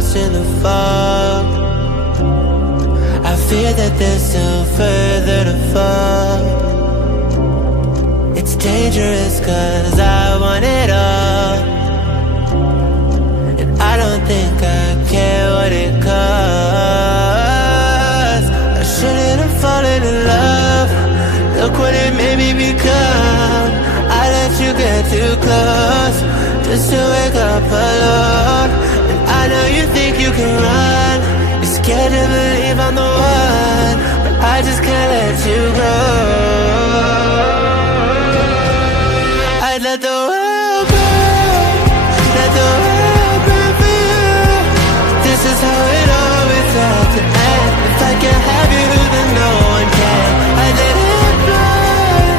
lost in the fog. I fear that there's still further to fall. It's dangerous cause I want it all, and I don't think I care what it costs. I shouldn't have fallen in love. Look what it made me become. I let you get too close just to wake up alone. And I know you think you can run. You're scared to believe I'm the one, but I just can't let you go. I'd let the world burn, let the world burn for you. This is how it always had to end. If I can't have you, then no one can. I'd let it burn,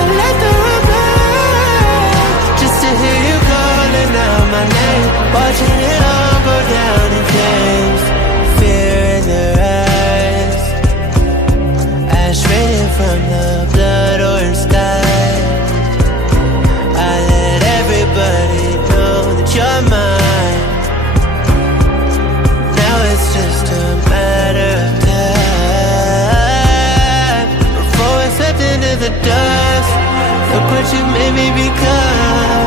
and let the world burn, just to hear you calling out my name, watching it all go down in flames. Fear in their eyes, ash raining from the blood-orange sky. I let everybody know that you're mine. Now it's just a matter of time before I swept into the dust. Look what you made me become.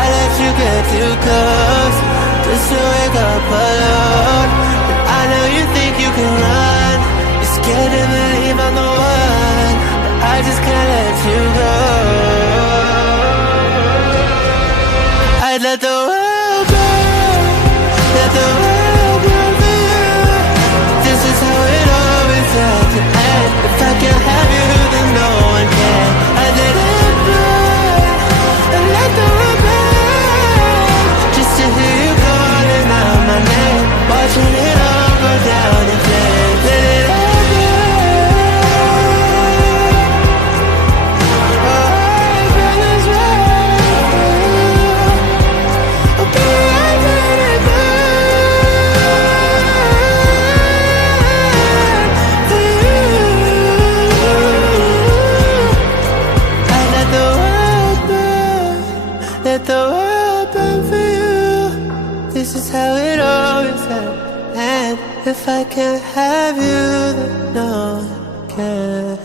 I let you get too close just to wake up alone. But I know you think you can run. You're scared to believe I'm the one, but I just can't let you go. I'd let the world burn, let the world burn for you. This is how it always had to end. If I can't have you, then no one can. I'd let it burn, and let the world burn, just to hear you calling out my name, watching it all go down in flames. Let it all burn. Oh, burn this world. Okay, I let it burn for you. I let the world burn, let the world burn for you. This is how it always ends. And if I can't have you, then no one can.